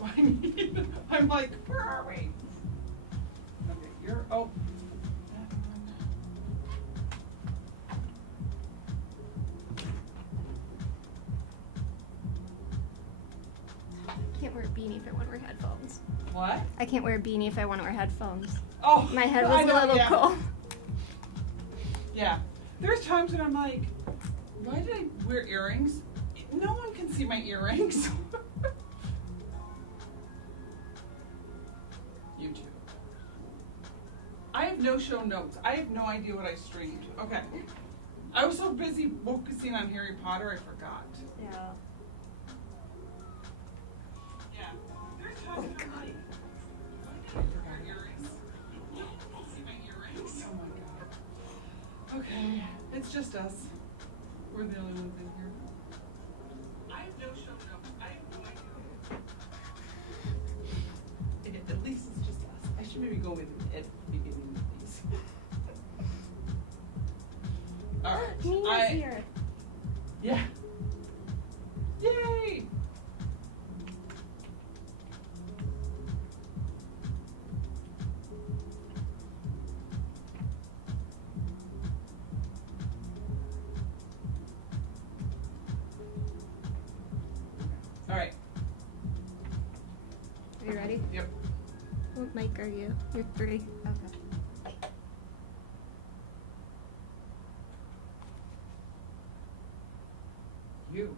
do I need? I'm like, where are we? Okay, you're, oh. That one. I can't wear a beanie if I want to wear headphones. What? I can't wear a beanie if I want to wear headphones. Oh, My head was I a know, little yeah. cold. Yeah. There's times when I'm like, why did I wear earrings? No one can see my earrings. YouTube. I have no show notes. I have no idea what I streamed. Okay. I was so busy focusing on Harry Potter, I forgot. Yeah. Yeah. There's times when I'm like, why did I wear earrings? No one can see my earrings. Oh my god. Okay. It's just us. We're the only ones in here. I have no show notes. I have no idea. At least it's just us. I should maybe go with at the beginning of these. Alright. Nina's here. Yeah. Yay! Alright. Are you ready? Yep. What mic are you? You're 3. Okay. You.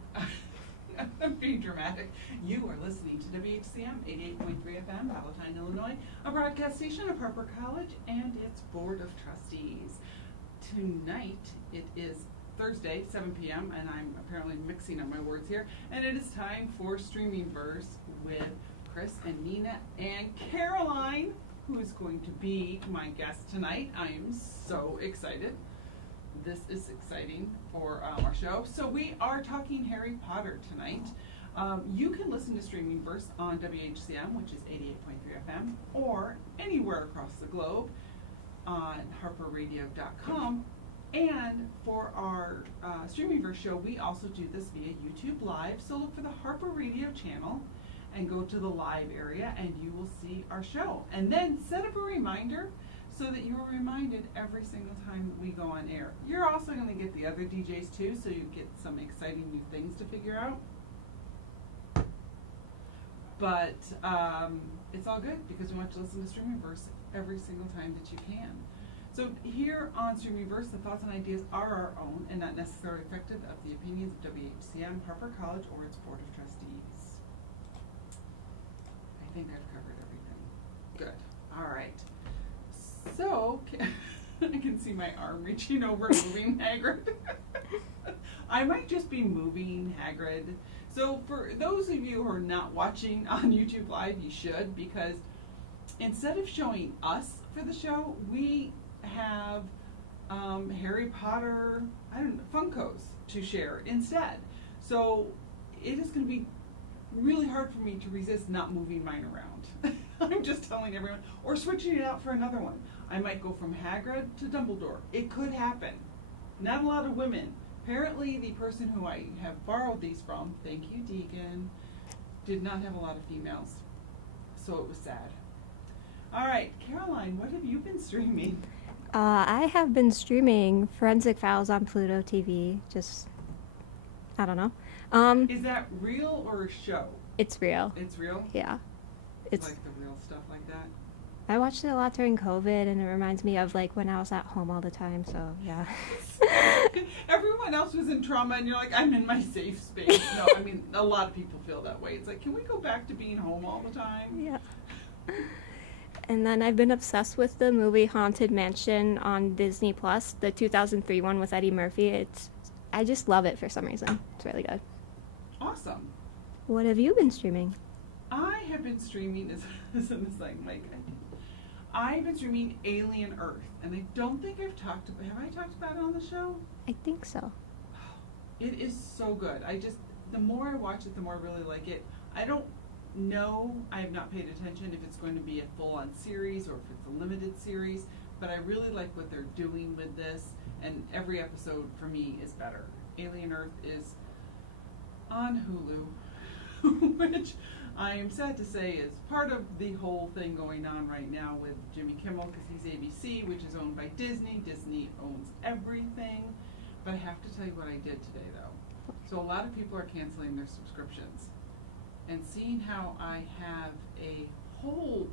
I'm being dramatic. You are listening to WHCM 88.3 FM, Palatine, Illinois, a broadcast station of Harper College and its Board of Trustees. Tonight, it is Thursday, 7 p.m., and I'm apparently mixing up my words here, and it is time for Streaming Verse with Chris and Nina and Caroline, who is going to be my guest tonight. I am so excited. This is exciting for our show. So we are talking Harry Potter tonight. You can listen to Streaming Verse on WHCM, which is 88.3 FM, or anywhere across the globe on harperradio.com. And for our Streaming Verse show, we also do this via YouTube Live. So look for the Harper Radio channel and go to the live area and you will see our show. And then set up a reminder so that you are reminded every single time that we go on air. You're also going to get the other DJs too, so you get some exciting new things to figure out. But it's all good because we want you to listen to Streaming Verse every single time that you can. So here on Streaming Verse, the thoughts and ideas are our own and not necessarily reflective of the opinions of WHCM, Harper College, or its Board of Trustees. I think I've covered everything. Good. All right. So, I can see my arm reaching over and moving Hagrid. I might just be moving Hagrid. So for those of you who are not watching on YouTube Live, you should, because instead of showing us for the show, we have Harry Potter, Funkos to share instead. So it is going to be really hard for me to resist not moving mine around. I'm just telling everyone. Or switching it out for another one. I might go from Hagrid to Dumbledore. It could happen. Not a lot of women. Apparently the person who I have borrowed these from, thank you Deegan, did not have a lot of females. So it was sad. Alright, Caroline, what have you been streaming? I have been streaming Forensic Files on Pluto TV. Just, I don't know. Is that real or a show? It's real. It's real? Yeah. It's like the real stuff like that? I watched it a lot during COVID, and it reminds me of like when I was at home all the time. So yeah. Everyone else was in trauma, and you're like, I'm in my safe space. No, I mean, a lot of people feel that way. It's like, can we go back to being home all the time? Yeah. And then I've been obsessed with the movie Haunted Mansion on Disney Plus, the 2003 one with Eddie Murphy. I just love it for some reason. It's really good. Awesome. What have you been streaming? I have been streaming, isn't this like Mike? I've been streaming Alien Earth, and I don't think have I talked about it on the show? I think so. It is so good. The more I watch it, the more I really like it. I don't know, I have not paid attention if it's going to be a full-on series or if it's a limited series, but I really like what they're doing with this, and every episode for me is better. Alien Earth is on Hulu, which I am sad to say is part of the whole thing going on right now with Jimmy Kimmel, because he's ABC, which is owned by Disney. Disney owns everything. But I have to tell you what I did today, though. So a lot of people are canceling their subscriptions. And seeing how I have a whole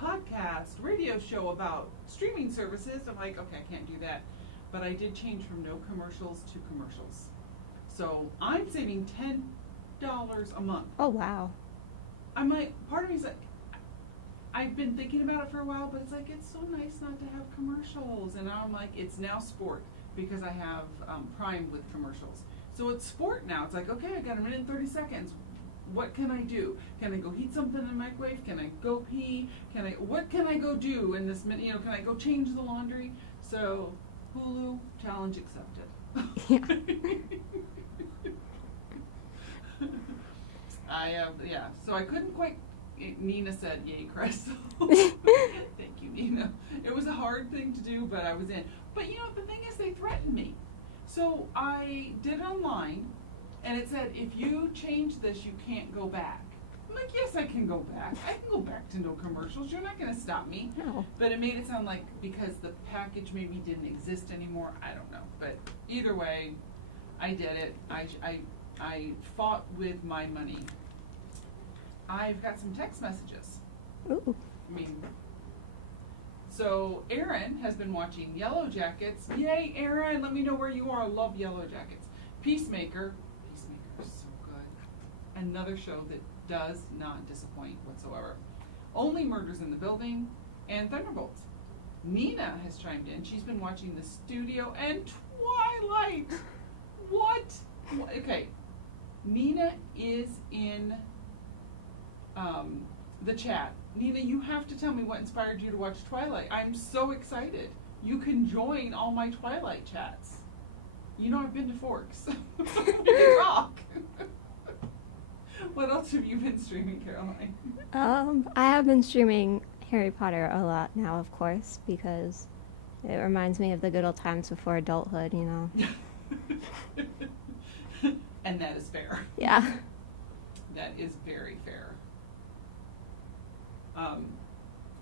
podcast, radio show about streaming services, I'm like, okay, I can't do that. But I did change from no commercials to commercials. So I'm saving $10 a month. Oh, wow. I'm like, part of me is like, I've been thinking about it for a while, but it's like, it's so nice not to have commercials. And now I'm like, it's now sport, because I have Prime with commercials. So it's sport now. It's like, okay, I got a minute and 30 seconds. What can I do? Can I go heat something in the microwave? Can I go pee? What can I go do in this minute? Can I go change the laundry? So Hulu, challenge accepted. Yeah. So I couldn't quite. Nina said, "Yay, Chris." Thank you, Nina. It was a hard thing to do, but I was in. But the thing is, they threatened me. So I did it online, and it said, if you change this, you can't go back. I'm like, yes, I can go back. I can go back to no commercials. You're not going to stop me. No. But it made it sound like because the package maybe didn't exist anymore. I don't know. But either way, I did it. I fought with my money. I've got some text messages. Ooh. So Erin has been watching Yellow Jackets. Yay, Erin! Let me know where you are. I love Yellow Jackets. Peacemaker is so good. Another show that does not disappoint whatsoever. Only Murders in the Building and Thunderbolts. Nina has chimed in. She's been watching The Studio and Twilight. What? Okay. Nina is in the chat. Nina, you have to tell me what inspired you to watch Twilight. I'm so excited. You can join all my Twilight chats. I've been to Forks. We can talk. What else have you been streaming, Caroline? I have been streaming Harry Potter a lot now, of course, because it reminds me of the good old times before adulthood, And that is fair. Yeah. That is very fair.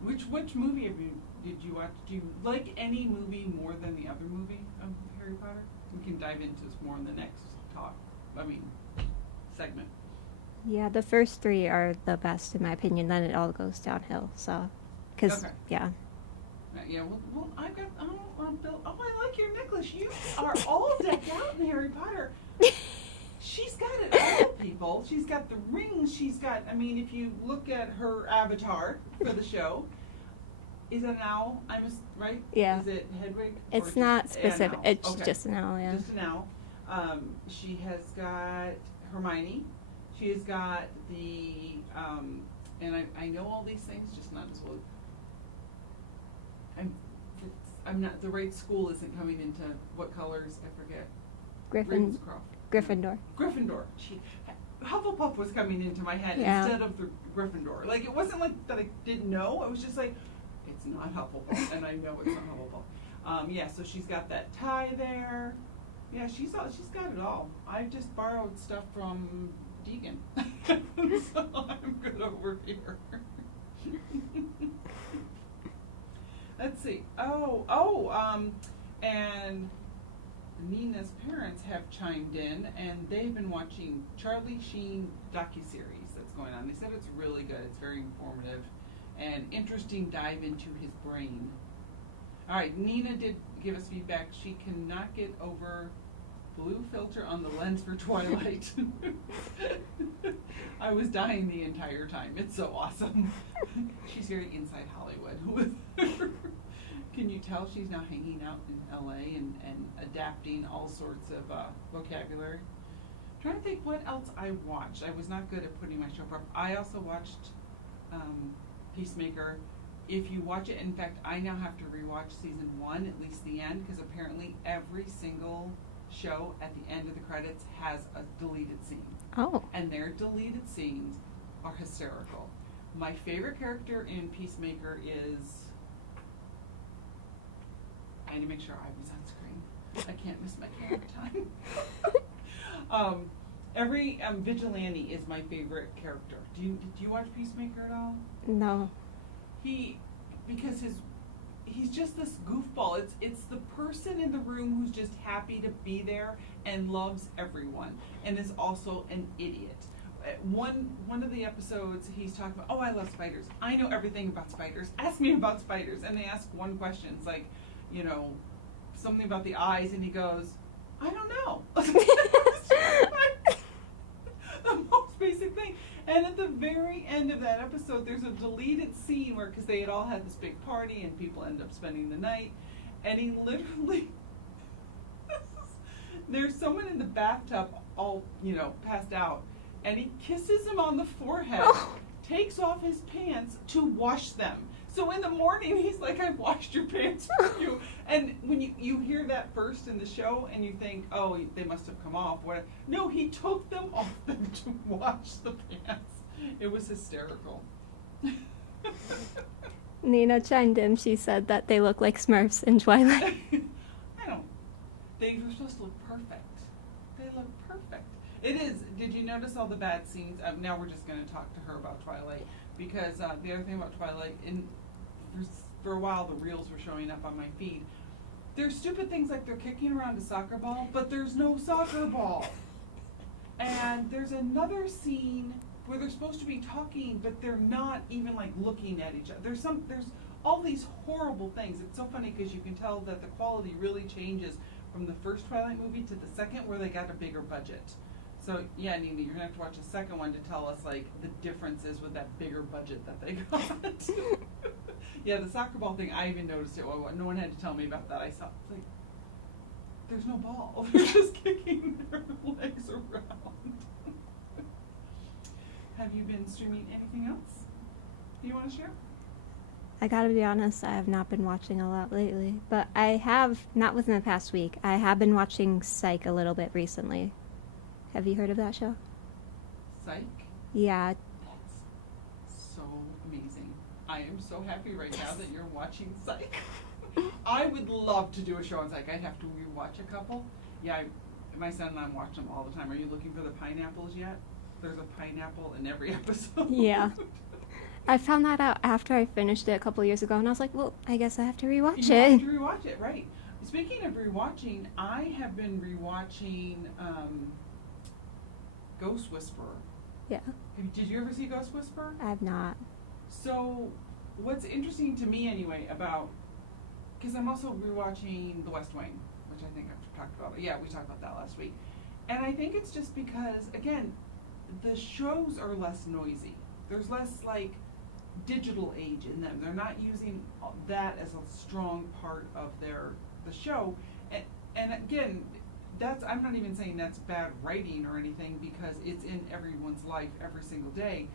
Which movie did you watch? Do you like any movie more than the other movie of Harry Potter? We can dive into this more in the next segment. Yeah, the first three are the best in my opinion. Then it all goes downhill. So, because Okay. yeah. Yeah. Well, I've got. Bill. Oh, I like your necklace. You are all decked out in Harry Potter. She's got it all, people. She's got the rings. She's got. If you look at her avatar for the show, is it an owl? Right? Yeah. Is it Hedwig? It's not specific. It's okay. just an owl. Yeah. Just an owl. She has got Hermione. She has got the. And I know all these things, just not as well. I'm not. The right school isn't coming into what colors? I forget. Ravenscroft. Gryffindor. Gryffindor. Hufflepuff was coming into my head instead of the Gryffindor. Like, it wasn't like that I didn't know. It was just like, it's not Hufflepuff, and I know it's not Hufflepuff. So she's got that tie there. Yeah, she's got it all. I just borrowed stuff from Deegan, so I'm good over here. Let's see. And Nina's parents have chimed in, and they've been watching Charlie Sheen docuseries that's going on. They said it's really good. It's very informative and interesting dive into his brain. All right, Nina did give us feedback. She cannot get over blue filter on the lens for Twilight. I was dying the entire time. It's so awesome. She's very inside Hollywood with her. Can you tell she's now hanging out in LA and adapting all sorts of vocabulary? I'm trying to think what else I watched. I was not good at putting my show up. I also watched Peacemaker. If you watch it, in fact, I now have to rewatch season 1, at least the end, because apparently every single show at the end of the credits has a deleted scene. Oh. And their deleted scenes are hysterical. My favorite character in Peacemaker is... I need to make sure I was on screen. I can't miss my camera time. Every vigilante is my favorite character. Do you watch Peacemaker at all? No. Because he's just this goofball. It's the person in the room who's just happy to be there and loves everyone and is also an idiot. One of the episodes he's talking about, oh, I love spiders. I know everything about spiders. Ask me about spiders. And they ask one question. It's like, something about the eyes, and he goes, I don't know. The most basic thing. And at the very end of that episode, there's a deleted scene where, because they had all had this big party and people end up spending the night, and he literally, there's someone in the bathtub all, passed out, and he kisses him on the forehead, takes off his pants to wash them. So in the morning, he's like, I washed your pants for you. And when you hear that first in the show, and you think, oh, they must have come off. No, he took them off them to wash the pants. It was hysterical. Nina chimed in. She said that they look like Smurfs in Twilight. They were supposed to look perfect. They look perfect. It is. Did you notice all the bad scenes? Now we're just going to talk to her about Twilight. Because the other thing about Twilight, for a while the reels were showing up on my feed. There's stupid things like they're kicking around a soccer ball, but there's no soccer ball. And there's another scene where they're supposed to be talking, but they're not even like looking at each other. There's all these horrible things. It's so funny because you can tell that the quality really changes from the first Twilight movie to the second, where they got a bigger budget. So yeah, Nina, you're gonna have to watch the second one to tell us like the differences with that bigger budget that they got. Yeah, the soccer ball thing, I even noticed it. Well, no one had to tell me about that. I saw, like, there's no ball. They're just kicking their legs around. Have you been streaming anything else you want to share? I gotta be honest, I have not been watching a lot lately. But I have, not within the past week, I have been watching Psych a little bit recently. Have you heard of that show? Psych? Yeah. That's so amazing. I am so happy right now that you're watching Psych. I would love to do a show on Psych. I'd have to rewatch a couple. Yeah, my son and I watch them all the time. Are you looking for the pineapples yet? There's a pineapple in every episode. Yeah. I found that out after I finished it a couple years ago, and I was like, well, I guess I have to rewatch You it. have to rewatch it, right. Speaking of rewatching, I have been rewatching Ghost Whisperer. Yeah. Did you ever see Ghost Whisperer? I have not. So, what's interesting to me anyway about, because I'm also rewatching The West Wing, which I think I've talked about. Yeah, we talked about that last week. And I think it's just because, again, the shows are less noisy. There's less, like, digital age in them. They're not using that as a strong part of the show. And again, I'm not even saying that's bad writing or anything, because it's in everyone's life every single day,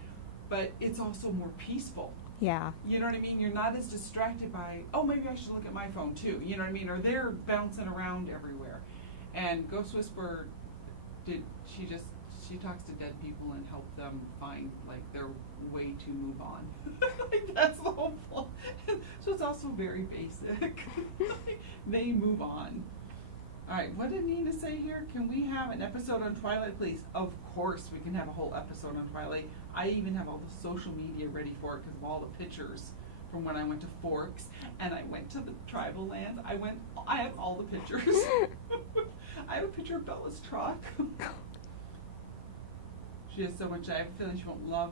but it's also more peaceful. Yeah. You know what I mean? You're not as distracted by, oh, maybe I should look at my phone too. You know what I mean? Or they're bouncing around everywhere. And Ghost Whisperer she talks to dead people and help them find like their way to move on. Like, that's the whole plot. So it's also very basic. They move on. All right, what did Nina say here? Can we have an episode on Twilight, please? Of course we can have a whole episode on Twilight. I even have all the social media ready for it because of all the pictures from when I went to Forks and I went to the tribal lands. I have all the pictures. I have a picture of Bella's truck. She has so much. I have a feeling she won't love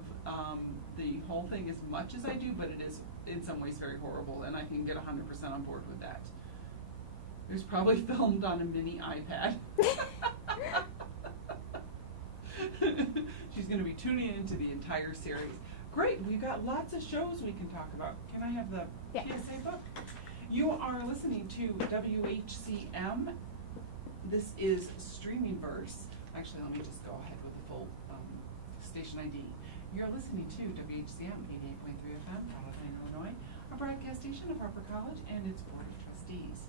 the whole thing as much as I do, but it is in some ways very horrible, and I can get 100% on board with that. It was probably filmed on a mini iPad. She's going to be tuning into the entire series. Great, we've got lots of shows we can talk about. Can I have the PSA book? You are listening to WHCM. This is Streaming Verse. Actually, let me just go ahead with the full station ID. You're listening to WHCM 88.3 FM, Palatine, Illinois, a broadcast station of Harper College and its Board of Trustees.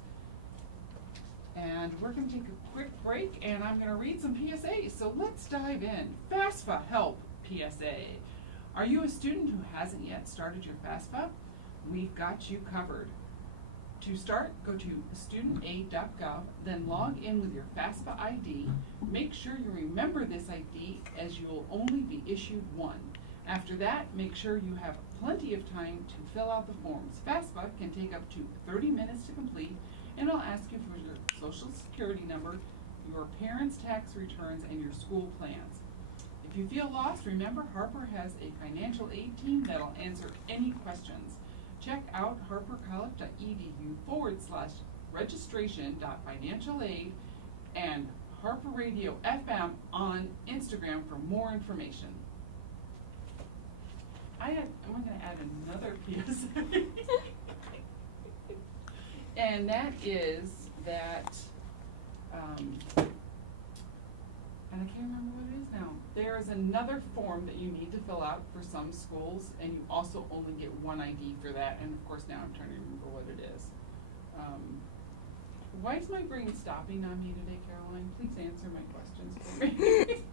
And we're going to take a quick break, and I'm going to read some PSAs. So let's dive in. FAFSA Help PSA. Are you a student who hasn't yet started your FAFSA? We've got you covered. To start, go to studentaid.gov, then log in with your FAFSA ID. Make sure you remember this ID as you will only be issued one. After that, make sure you have plenty of time to fill out the forms. FAFSA can take up to 30 minutes to complete, and it'll ask you for your social security number, your parents' tax returns, and your school plans. If you feel lost, remember Harper has a financial aid team that'll answer any questions. Check out harpercollege.edu/registration.financialaid and Harper Radio FM on Instagram for more information. I'm going to add another PSA. And that is that, and I can't remember what it is now. There is another form that you need to fill out for some schools, and you also only get one ID for that. And of course, now I'm trying to remember what it is. Why is my brain stopping on me today, Caroline? Please answer my questions for me.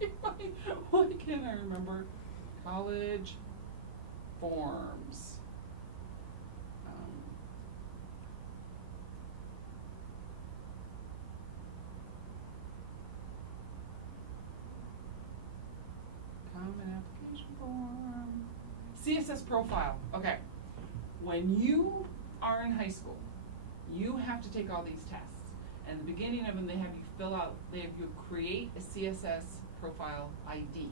Why can't I remember? College forms. Common application form. CSS profile. Okay. When you are in high school, you have to take all these tests. And at the beginning of them, they have you fill out, they have you create a CSS profile ID.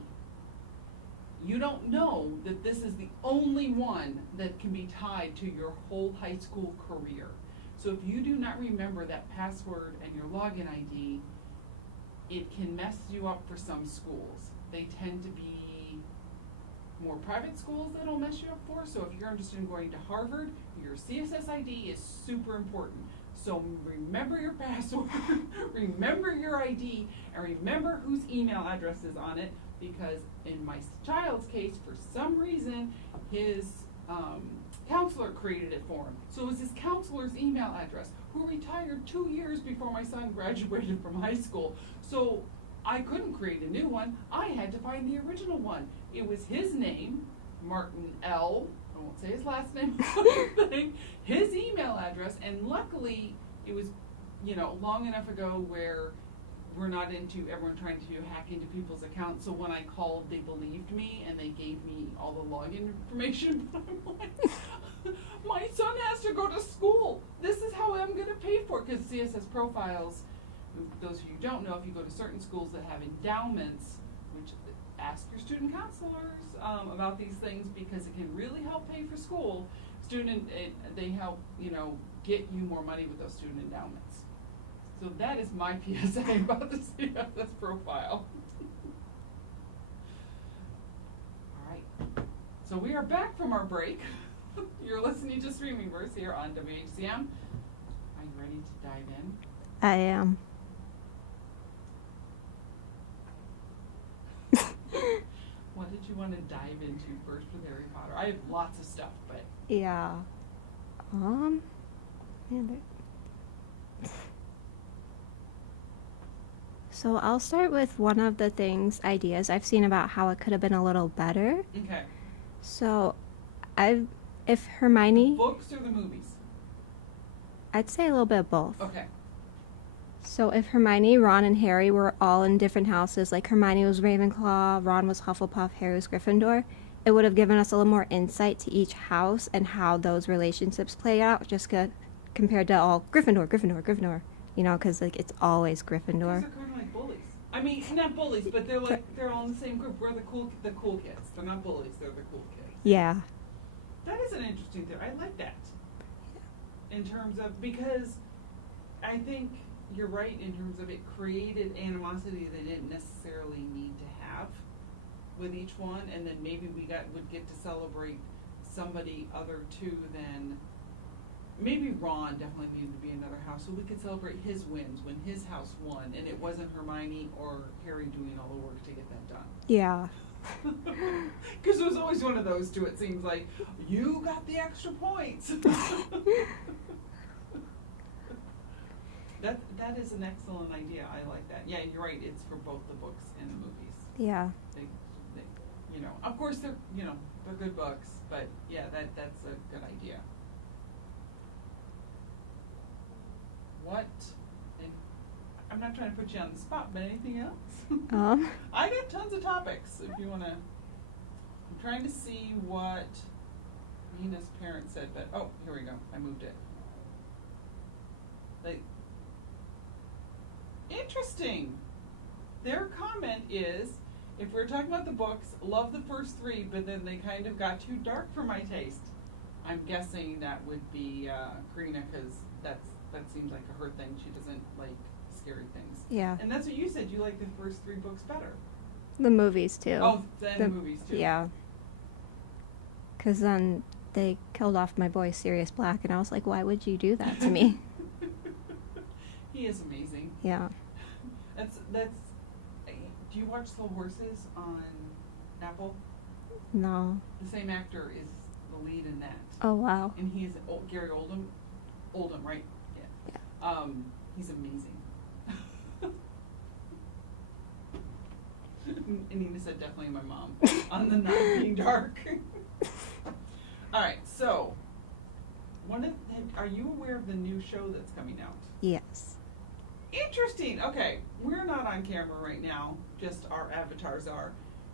You don't know that this is the only one that can be tied to your whole high school career. So if you do not remember that password and your login ID, it can mess you up for some schools. They tend to be more private schools that'll mess you up for. So if you're interested in going to Harvard, your CSS ID is super important. So remember your password, remember your ID, and remember whose email address is on it, because in my child's case, for some reason, his counselor created it for him. So it was his counselor's email address, who retired 2 years before my son graduated from high school. So I couldn't create a new one. I had to find the original one. It was his name, Martin L. I won't say his last name, his email address, and luckily it was, long enough ago where we're not into everyone trying to hack into people's accounts. So when I called, they believed me and they gave me all the login information. But I'm like, my son has to go to school. This is how I'm going to pay for it, because CSS profiles, those of you who don't know, if you go to certain schools that have endowments, which ask your student counselors about these things, because it can really help pay for school. They help, get you more money with those student endowments. So that is my PSA about the CSS profile. All right. So we are back from our break. You're listening to Streaming Verse here on WHCM. Are you ready to dive in? I am. What did you want to dive into first with Harry Potter? I have lots of stuff, but Yeah. Man, So I'll start with one of the ideas I've seen about how it could have been a little better. okay. So if Hermione, Books or the movies? I'd say a little bit of both. Okay. So if Hermione, Ron, and Harry were all in different houses, like Hermione was Ravenclaw, Ron was Hufflepuff, Harry was Gryffindor, it would have given us a little more insight to each house and how those relationships play out, just compared to all Gryffindor, Gryffindor, Gryffindor, because it's always These Gryffindor. are kind of like bullies. I mean, not bullies, but they're all in the same group. We're the cool kids. They're not bullies. They're the cool kids. Yeah. That is an interesting theory. I like that. In terms of, because I think you're right in terms of it created animosity they didn't necessarily need to have with each one, and then maybe we would get to celebrate somebody other too than maybe Ron definitely needed to be in another house, so we could celebrate his wins when his house won, and it wasn't Hermione or Harry doing all the work to get that done. Yeah. Because there was always one of those two, it seems like. You got the extra points. That is an excellent idea. I like that. Yeah, you're right. It's for both the books and the movies. Yeah. They of course they're good books, but yeah, that's a good idea. what, and I'm not trying to put you on the spot, but anything else? I got tons of topics if you want to. I'm trying to see what Nina's parents said, but oh, here we go. I moved it. Like, interesting. Their comment is, if we're talking about the books, love the first 3, but then they kind of got too dark for my taste. I'm guessing that would be Karina, because that seems like her thing. She doesn't like scary things. Yeah. And that's what you said. You like the first 3 books better. The movies too. Oh, the movies too. Yeah. Because then they killed off my boy Sirius Black, and I was like, why would you do that to me? He is amazing. Yeah. That's. Do you watch Slow Horses on Apple? No. The same actor is the lead in that. Oh, wow. And he's Gary Oldham. Oldham, right? Yeah. He's amazing. And Nina said definitely my mom on the not being dark. All right, so are you aware of the new show that's coming out? Yes. Interesting. Okay, we're not on camera right now, just our avatars are.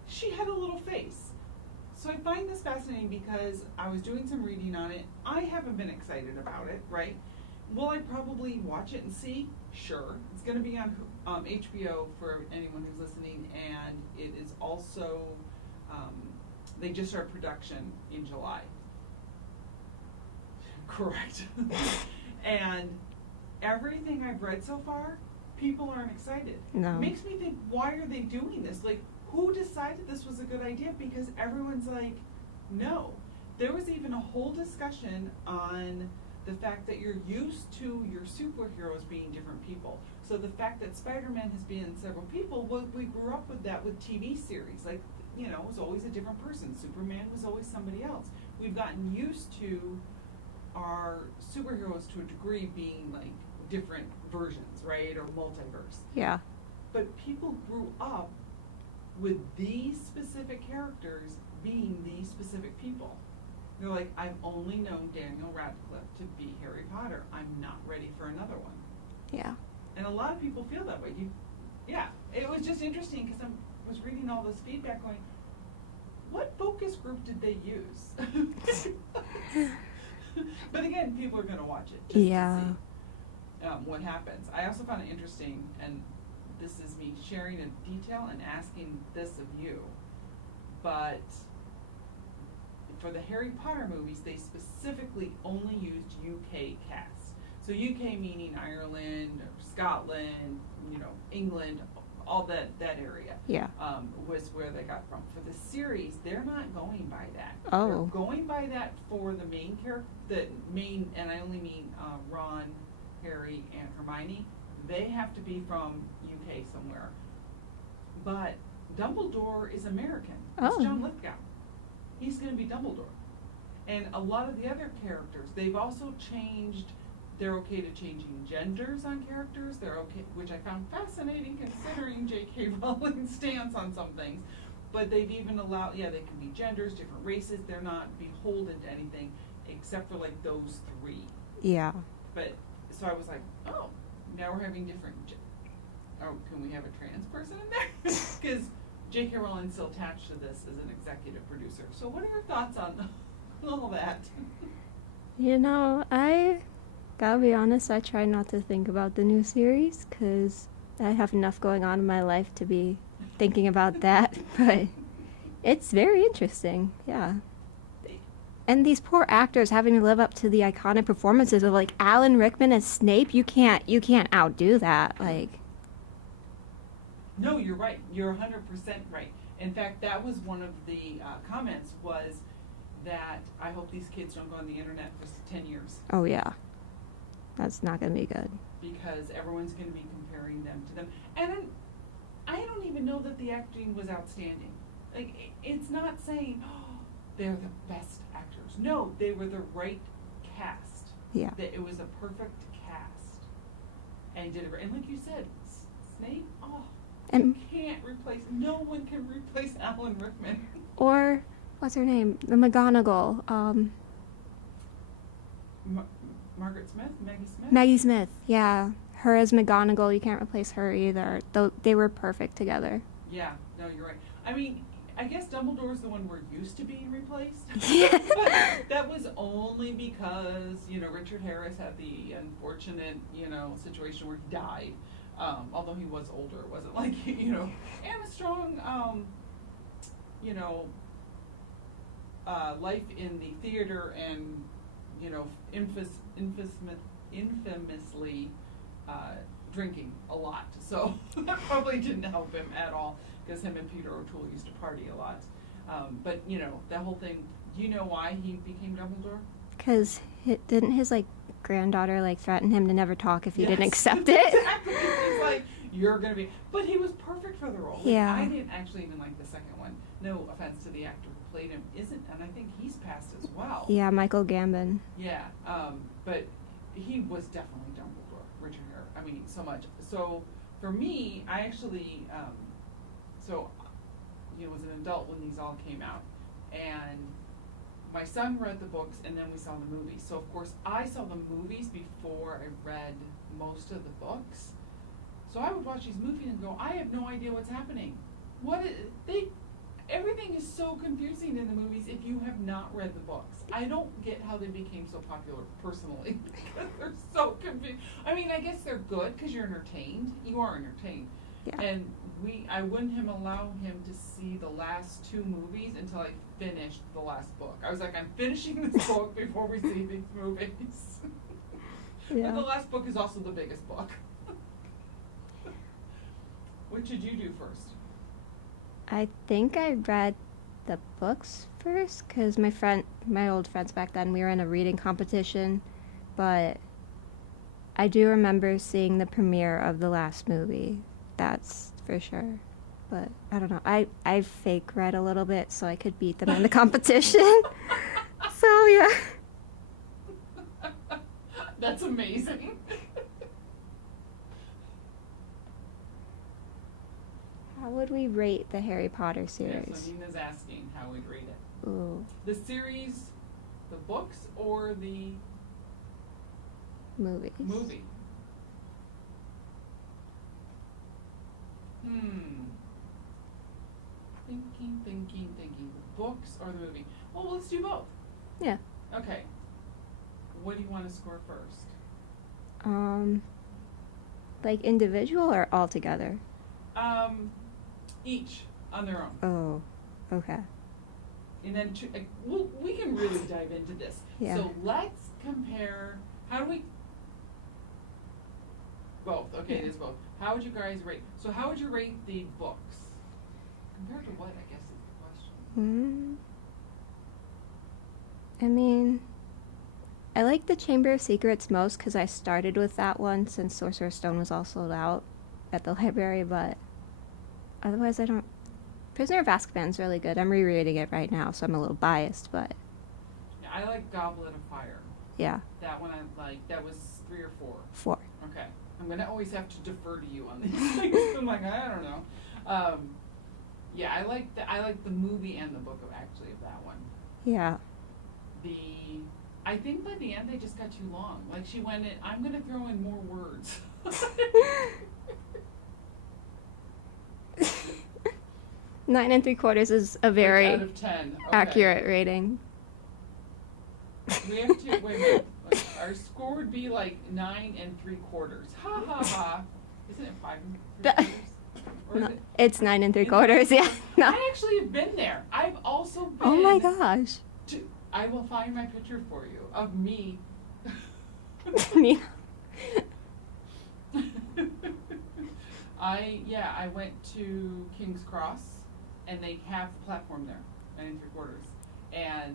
She had a little face. So I find this fascinating because I was doing some reading on it. I haven't been excited about it, right? Will I probably watch it and see? Sure. It's going to be on HBO for anyone who's listening, and it is also, they just started production in July. Correct. And everything I've read so far, people aren't excited. No. It makes me think, why are they doing this? Like, who decided this was a good idea? Because everyone's like, no. There was even a whole discussion on the fact that you're used to your superheroes being different people. So the fact that Spider-Man has been several people, well, we grew up with that with TV series. Like, you know, it was always a different person. Superman was always somebody else. We've gotten used to our superheroes to a degree being like different versions, right? Or multiverse. Yeah. But people grew up with these specific characters being these specific people. They're like, I've only known Daniel Radcliffe to be Harry Potter. I'm not ready for another one. Yeah. And a lot of people feel that way. Yeah, it was just interesting because I was reading all this feedback going, what focus group did they use? But again, people are going to watch it just to see what happens. I also found it interesting, and this is me sharing a detail and asking this of you, but for the Harry Potter movies, they specifically only used UK cast. So UK meaning Ireland, Scotland, you know, England, all that area. Yeah. Was where they got from. For the series, they're not going by that. Oh. They're going by that for the main character, and I only mean Ron, Harry, and Hermione. They have to be from UK somewhere. But Dumbledore is American. It's Oh. John Lithgow. He's going to be Dumbledore. And a lot of the other characters, they've also changed. They're okay to changing genders on characters. They're okay, which I found fascinating considering J.K. Rowling's stance on some things. But they've even allowed, they can be genders, different races. They're not beholden to anything except for like those 3. Yeah. But so I was like, oh, now we're having different. Can we have a trans person in there? Because J.K. Rowling's still attached to this as an executive producer. So what are your thoughts on all that? You know, I gotta be honest, I try not to think about the new series because I have enough going on in my life to be thinking about that. But it's very interesting, yeah. And these poor actors having to live up to the iconic performances of like Alan Rickman as Snape. You can't outdo that. Like. No, you're right. You're 100% right. In fact, that was one of the comments was that I hope these kids don't go on the internet for 10 years. Oh yeah, that's not gonna be good. Because everyone's going to be comparing them to them, and I don't even know that the acting was outstanding. Like it's not saying they're the best actors. No, they were the right cast. Yeah. That it was a perfect cast, and did it. And like you said, Snape. Oh. And you can't replace. No one can replace Alan Rickman. Or what's her name? The McGonagall. Margaret Smith, Maggie Smith. Maggie Smith, yeah. Her as McGonagall, you can't replace her either. Though they were perfect together. Yeah, no, you're right. I mean, I guess Dumbledore's the one we're used to being replaced. Yeah. But that was only because, Richard Harris had the unfortunate, situation where he died. Although he was older, it wasn't like, and a strong, life in the theater and, infamously drinking a lot. So that probably didn't help him at all, because him and Peter O'Toole used to party a lot. But, that whole thing, do you know why he became Dumbledore? Because didn't his, granddaughter, threaten him to never talk if he didn't Yes. accept it? Exactly. She's like, you're going to be... But he was perfect for the role. Yeah. I didn't actually even like the second one. No offense to the actor who played him. And I think he's passed as well. Yeah, Michael Gambon. Yeah. But he was definitely Dumbledore, Richard Harris. I mean, so much. So, for me, I actually... was an adult when these all came out. And... my son read the books, and then we saw the movies. So, of course, I saw the movies before I read most of the books. So I would watch these movies and go, I have no idea what's happening. Everything is so confusing in the movies if you have not read the books. I don't get how they became so popular, personally, because they're so confusing. I mean, I guess they're good because you're entertained. You are entertained. Yeah. And I wouldn't allow him to see the last two movies until I finished the last book. I was like, I'm finishing this book before we see these movies. Yeah. But the last book is also the biggest book. What did you do first? I think I read the books first, because my old friends back then, we were in a reading competition, but I do remember seeing the premiere of the last movie. That's for sure. But I don't know. I fake read a little bit so I could beat them in the competition. So yeah. That's amazing. How would we rate the Harry Potter Yeah, series? so Nina's asking how we'd rate it. Ooh, The series, the books, or the movies. movie? Thinking. The books or the movie? Well, let's do both. Yeah. Okay. What do you want to score first? Individual or all together? Each on their own. Oh, okay. And then we can really dive into this. Yeah. So let's compare. How do we? Both. Okay, it is both. How would you guys rate? So how would you rate the books compared to what? I guess is the question. I mean, I like the Chamber of Secrets most because I started with that one since Sorcerer's Stone was all sold out at the library, but otherwise I don't... Prisoner of Azkaban's really good. I'm rereading it right now, so I'm a little biased, but... Yeah, I like Goblet of Fire. Yeah. That one I like. That was 3 or 4. 4. Okay. I'm going to always have to defer to you on these things. I'm like, I don't know. Yeah, I like the movie and the book of that one. Yeah. I think by the end they just got too long. Like she went in, I'm going to throw in more words. 9 3/4 is a very out of 10. Okay. accurate rating. We have to, wait a minute. Our score would be like 9 3/4. Ha ha ha. Isn't it 5 3/4? Or No, is it? it's 9 3/4, yeah. No. I actually have been there. I've also been. Oh my gosh. I will find my picture for you of me. Me. I went to King's Cross, and they have the platform there, 9 3/4.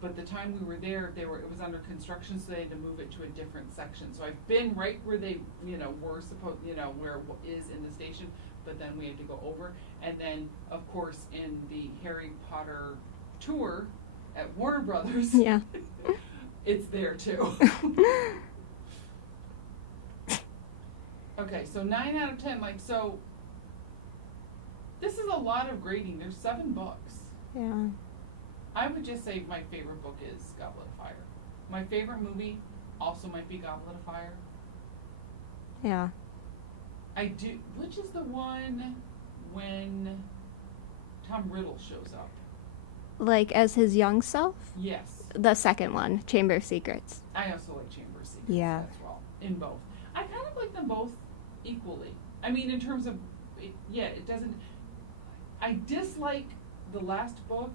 But the time we were there, it was under construction, so they had to move it to a different section. So I've been right where they, were supposed, where it is in the station, but then we had to go over. And then, of course, in the Harry Potter tour at Warner Brothers, Yeah. it's there too. Okay, so 9 out of 10, so this is a lot of grading. There's 7 books. Yeah. I would just say my favorite book is Goblet of Fire. My favorite movie, also might be Goblet of Fire. Yeah. Which is the one when Tom Riddle shows up? Like as his young self? Yes. The second one, Chamber of Secrets. I also like Chamber of Secrets Yeah. as well, in both. I kind of like them both equally. I mean, in terms of, it doesn't, I dislike the last book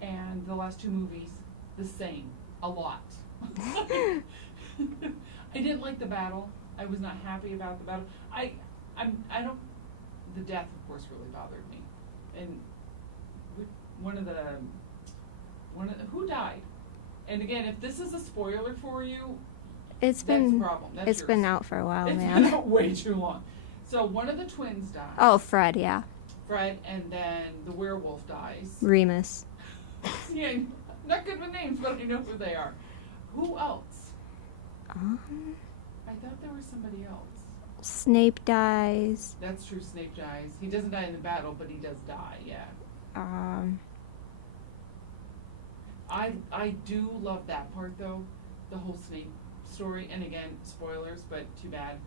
and the last two movies the same, a lot. I didn't like the battle. I was not happy about the battle. The death, of course, really bothered me. And who died? And again, if this is a spoiler for you, It's that's been the problem. That's it's yours. been out for a while, It's man. been out way too long. So one of the twins dies. Oh, Fred, yeah. Fred, and then the werewolf dies. Remus. Yeah, not good with names, but I know who they are. Who else? I thought there was somebody else. Snape dies. That's true, Snape dies. He doesn't die in the battle, but he does die, yeah. I do love that part, though, the whole Snape story. And again, spoilers, but too bad.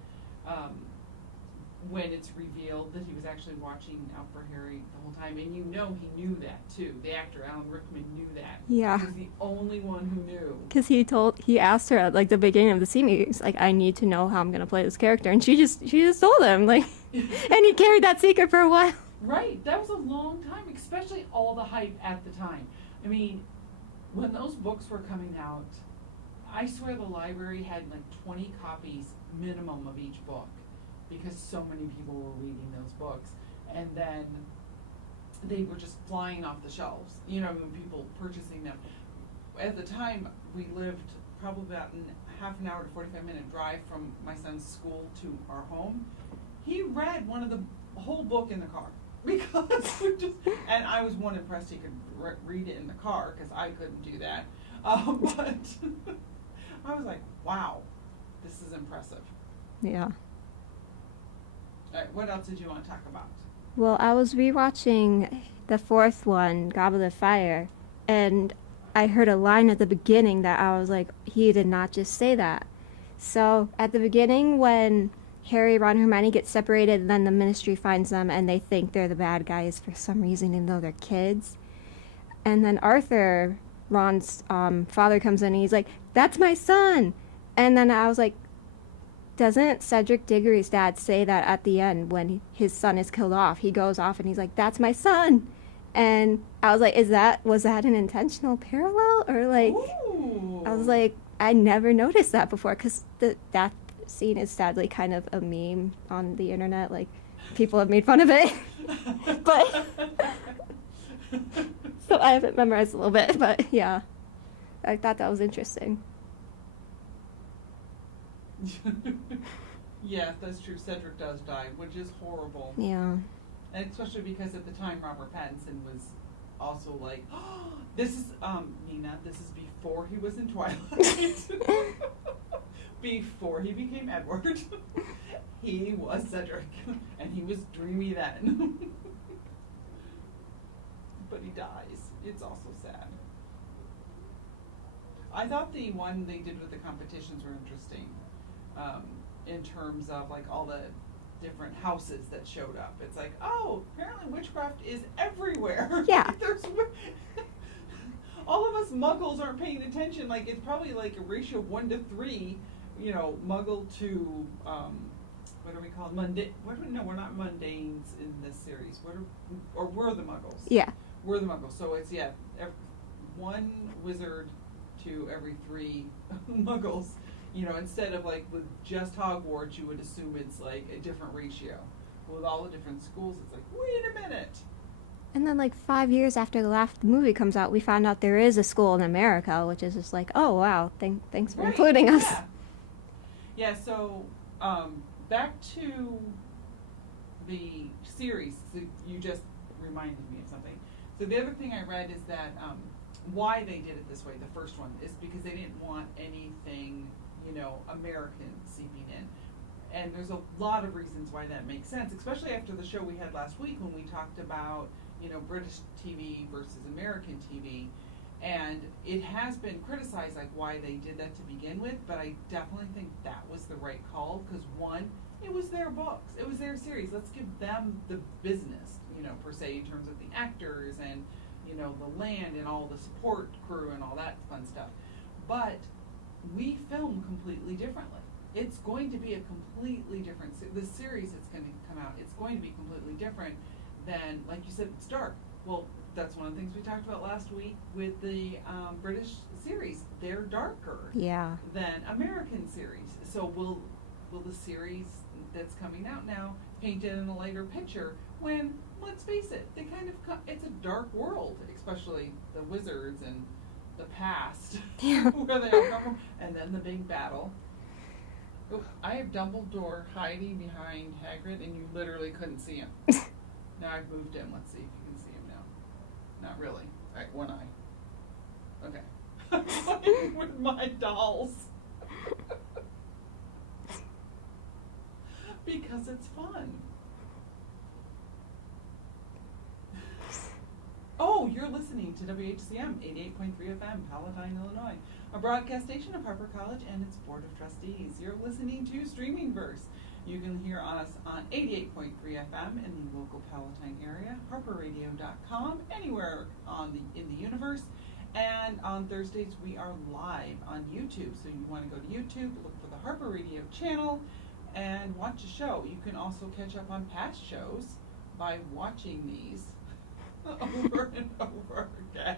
When it's revealed that he was actually watching out for Harry the whole time, and you know he knew that too. The actor Alan Rickman knew that. Yeah. He was the only one who knew. Because he asked her at like the beginning of the scene, he's like, I need to know how I'm gonna play this character, and she just told him, like, and he carried that secret for a while. Right, that was a long time, especially all the hype at the time. I mean, when those books were coming out, I swear the library had like 20 copies minimum of each book, because so many people were reading those books, and then they were just flying off the shelves, you know, when people purchasing them. At the time, we lived probably about half an hour to 45-minute drive from my son's school to our home. He read the whole book in the car, because and I was impressed he could read it in the car, because I couldn't do that, but I was like, wow, this is impressive. Yeah. All right, what else did you want to talk about? Well, I was rewatching the fourth one, Goblet of Fire, and I heard a line at the beginning that I was like, he did not just say that. So at the beginning, when Harry, Ron, and Hermione get separated, and then the Ministry finds them, and they think they're the bad guys for some reason, even though they're kids. And then Arthur, Ron's father, comes in, and he's like, "That's my son!" And then I was like, doesn't Cedric Diggory's dad say that at the end when his son is killed off? He goes off and he's like, "That's my son." And I was like, was that an intentional parallel? Or like, Ooh. I was like, I never noticed that before, because that scene is sadly kind of a meme on the internet. Like, people have made fun of it. But, so I have it memorized a little bit, but yeah. I thought that was interesting. Yes, that's true. Cedric does die, which is horrible. Yeah. And especially because at the time Robert Pattinson was also like, oh, this is, Nina, this is before he was in Twilight. Before he became Edward. He was Cedric. And he was dreamy then. But he dies. It's also sad. I thought the one they did with the competitions were interesting. In terms of like all the different houses that showed up. It's like, oh, apparently witchcraft is everywhere. Yeah. All of us muggles aren't paying attention. Like, it's probably like a ratio of 1 to 3, you know, muggle to, what are we called? No, we're not mundanes in this series. We're the muggles. Yeah. We're the muggles. So it's, one wizard to every 3 muggles. You know, instead of like with just Hogwarts, you would assume it's like a different ratio. With all the different schools, it's like, wait a minute. And then like 5 years after the last movie comes out, we found out there is a school in America, which is just like, oh wow, thanks for including us. Yeah, so back to the series. So you just reminded me of something. So the other thing I read is that why they did it this way, the first one, is because they didn't want anything, you know, American seeping in. And there's a lot of reasons why that makes sense, especially after the show we had last week when we talked about, you know, British TV versus American TV. And it has been criticized, like, why they did that to begin with, but I definitely think that was the right call, because one, it was their books, it was their series. Let's give them the business, per se, in terms of the actors and, the land and all the support crew and all that fun stuff. But we film completely differently. It's going to be a completely different, the series that's going to come out, it's going to be completely different than, like you said, it's dark. Well, that's one of the things we talked about last week with the British series. They're darker than American series. So will the series that's coming out now paint it in a lighter picture when, let's face it, they kind of it's a dark world, especially the wizards and the past, where they all come from, and then the big battle. Oof, I have Dumbledore hiding behind Hagrid, and you literally couldn't see him. Now I've moved him. Let's see if you can see him now. Not really. All right, one eye. Okay. I'm playing with my dolls. Because it's fun. Oh, you're listening to WHCM 88.3 FM, Palatine, Illinois, a broadcast station of Harper College and its Board of Trustees. You're listening to Streaming Verse. You can hear us on 88.3 FM in the local Palatine area, harperradio.com, anywhere in the universe. And on Thursdays, we are live on YouTube. So you want to go to YouTube, look for the Harper Radio channel, and watch a show. You can also catch up on past shows by watching these over and over again.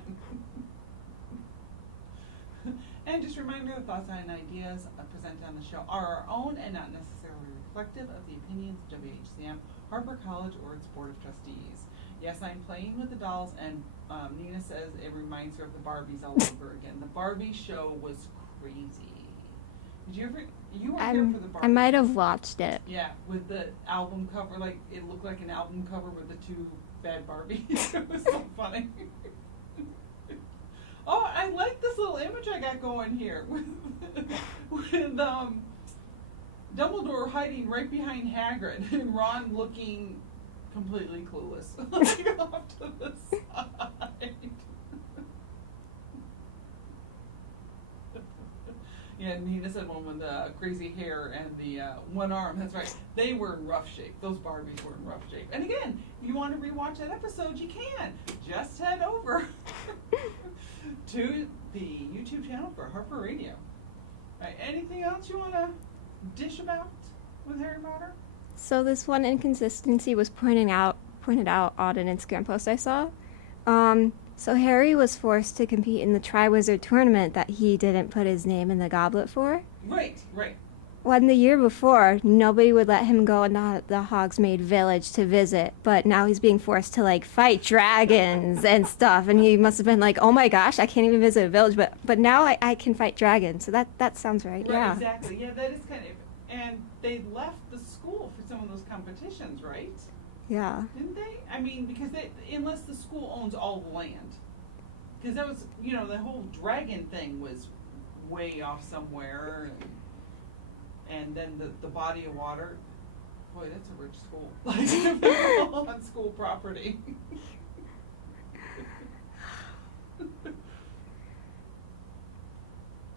And just a reminder, the thoughts and ideas presented on the show are our own and not necessarily reflective of the opinions of WHCM, Harper College, or its Board of Trustees. Yes, I'm playing with the dolls, and Nina says it reminds her of the Barbies all over again. The Barbie show was crazy. Did you ever? You were here for the Barbie? I might have watched it. Yeah, with the album cover, like it looked like an album cover with the two bad Barbies. It was so funny. Oh, I like this little image I got going here with Dumbledore hiding right behind Hagrid and Ron looking completely clueless, like off to the side. Yeah, Nina said one with the crazy hair and the one arm. That's right. They were in rough shape. Those Barbies were in rough shape. And again, if you want to rewatch that episode, you can. Just head over to the YouTube channel for Harper Radio. Right, anything else you want to dish about with Harry Potter? So this one inconsistency was pointed out on an Instagram post I saw. So Harry was forced to compete in the Triwizard tournament that he didn't put his name in the goblet for. Right. When the year before, nobody would let him go into the Hogsmeade village to visit, but now he's being forced to like fight dragons and stuff, and he must have been like, oh my gosh, I can't even visit a village, but now I can fight dragons, so that sounds right, yeah. Exactly, yeah, that is kind of, and they left the school for some of those competitions, right? Yeah. Didn't they? I mean, because unless the school owns all the land. Because that was, the whole dragon thing was way off somewhere. And then the body of water. Boy, that's a rich school. Like, they're all on school property.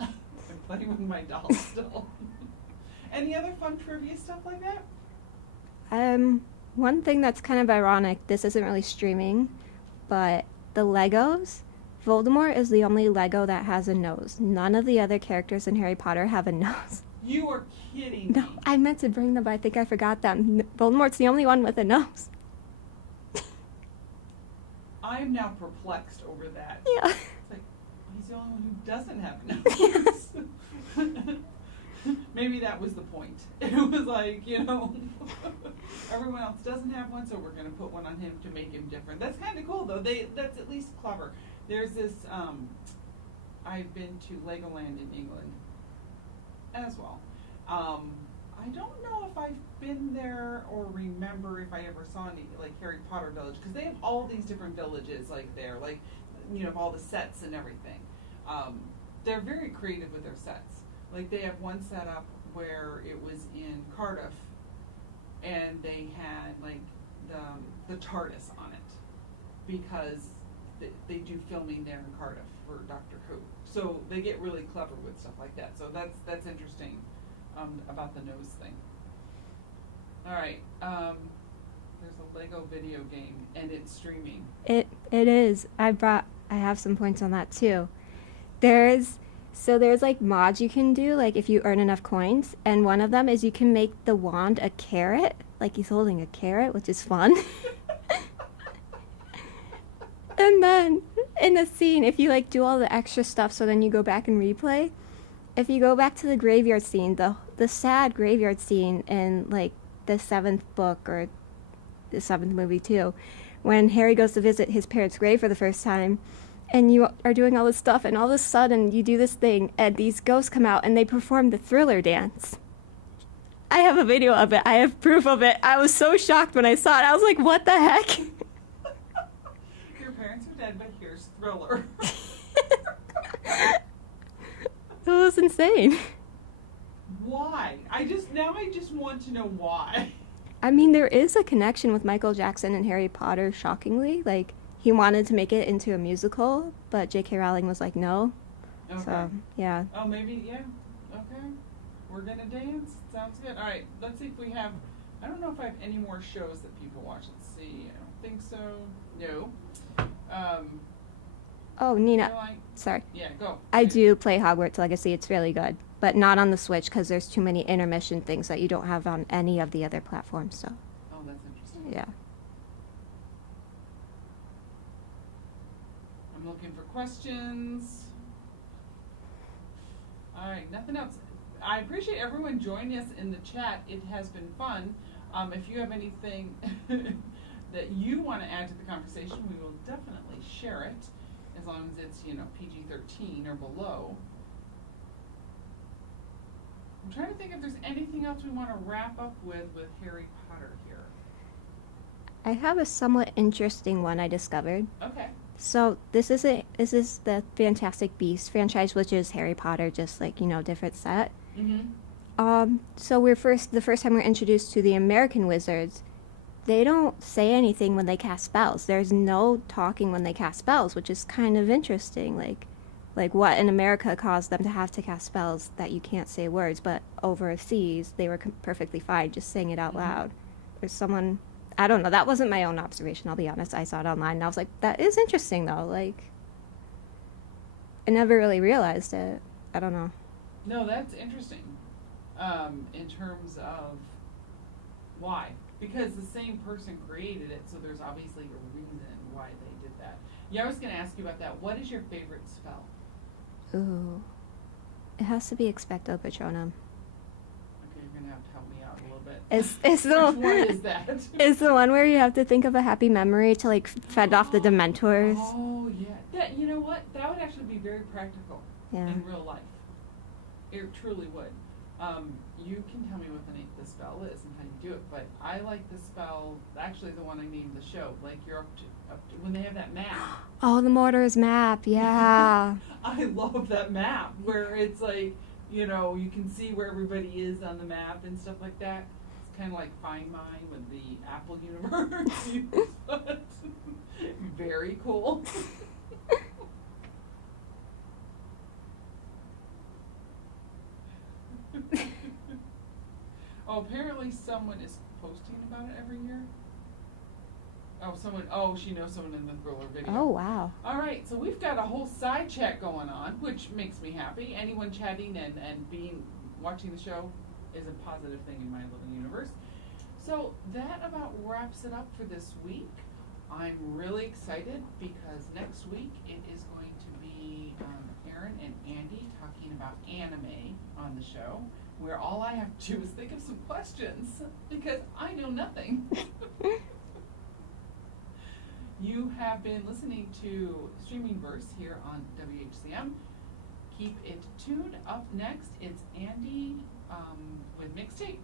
I'm playing with my dolls still. Any other fun trivia stuff like that? One thing that's kind of ironic, this isn't really streaming, but the Legos, Voldemort is the only Lego that has a nose. None of the other characters in Harry Potter have a nose. You are kidding No, me. I meant to bring them, but I think I forgot them. Voldemort's the only one with a nose. I am now perplexed over that. Yeah. It's like, he's the only one who doesn't have a nose. Maybe that was the point. It was like, everyone else doesn't have one, so we're going to put one on him to make him different. That's kind of cool, though. That's at least clever. There's this, I've been to Legoland in England as well. I don't know if I've been there or remember if I ever saw any, like, Harry Potter Village, because they have all these different villages, like, there, like, all the sets and everything. They're very creative with their sets. Like, they have one set up where it was in Cardiff, and they had, like, the TARDIS on it, because they do filming there in Cardiff for Doctor Who. So they get really clever with stuff like that. So that's interesting about the nose thing. All right. There's a Lego video game, and it's streaming. It is. I have some points on that too. There's like mods you can do, like if you earn enough coins, and one of them is you can make the wand a carrot, like he's holding a carrot, which is fun. And then in the scene, if you like do all the extra stuff, so then you go back and replay. If you go back to the graveyard scene, the sad graveyard scene in like the 7th book or the 7th movie too, when Harry goes to visit his parents' grave for the first time, and you are doing all this stuff, and all of a sudden you do this thing, and these ghosts come out and they perform the Thriller dance. I have a video of it. I have proof of it. I was so shocked when I saw it. I was like, what the heck? Your parents are dead, but here's Thriller. It was insane. Why? I just want to know why. I mean, there is a connection with Michael Jackson and Harry Potter, shockingly. Like, he wanted to make it into a musical, but J.K. Rowling was like, no. Okay. So, yeah. Oh, maybe, yeah. Okay. We're gonna dance. Sounds good. All right. Let's see if we have. I don't know if I have any more shows that people watch. Let's see. I don't think so. No. Oh, Nina. Caroline? Sorry. Yeah, go. I do play Hogwarts Legacy. It's really good. But not on the Switch because there's too many intermission things that you don't have on any of the other platforms. So, Oh, that's interesting. yeah. I'm looking for questions. All right, nothing else. I appreciate everyone joining us in the chat. It has been fun. If you have anything that you want to add to the conversation, we will definitely share it, as long as it's, PG-13 or below. I'm trying to think if there's anything else we want to wrap up with Harry Potter here. I have a somewhat interesting one I discovered. Okay. So this is the Fantastic Beasts franchise, which is Harry Potter, just like, different set. Mm-hmm. So the first time we're introduced to the American wizards, they don't say anything when they cast spells. There's no talking when they cast spells, which is kind of interesting. Like what in America caused them to have to cast spells that you can't say words, but overseas they were perfectly fine just saying it out loud. There's someone, I don't know, that wasn't my own observation, I'll be honest. I saw it online and I was like, that is interesting though. Like, I never really realized it. I don't know. No, that's interesting. In terms of why. Because the same person created it, so there's obviously a reason why they did that. Yeah, I was going to ask you about that. What is your favorite spell? Ooh. It has to be Expecto Patronum. Okay, you're going to have to help me out a little bit. It's the Which one is that? It's the one where you have to think of a happy memory to like fend off the Dementors. Oh, yeah. That, you know what? That would actually be very practical in real life. It truly would. You can tell me what the spell is and how you do it, but I like the spell, actually the one I named the show, like you're up to when they have that map. Oh, the Mortar's map, yeah. I love that map where it's like, you can see where everybody is on the map and stuff like that. It's kind of like Find Mine with the Apple universe. Very cool. Oh, apparently someone is posting about it every year. She knows someone in the Thriller video. Oh, wow. All right, so we've got a whole side chat going on, which makes me happy. Anyone chatting and watching the show is a positive thing in my little universe. So that about wraps it up for this week. I'm really excited because next week it is going to be Aaron and Andy talking about anime on the show, where all I have to do is think of some questions because I know nothing. You have been listening to Streaming Verse here on WHCM. Keep it tuned. Up next, it's Andy with Mixtape.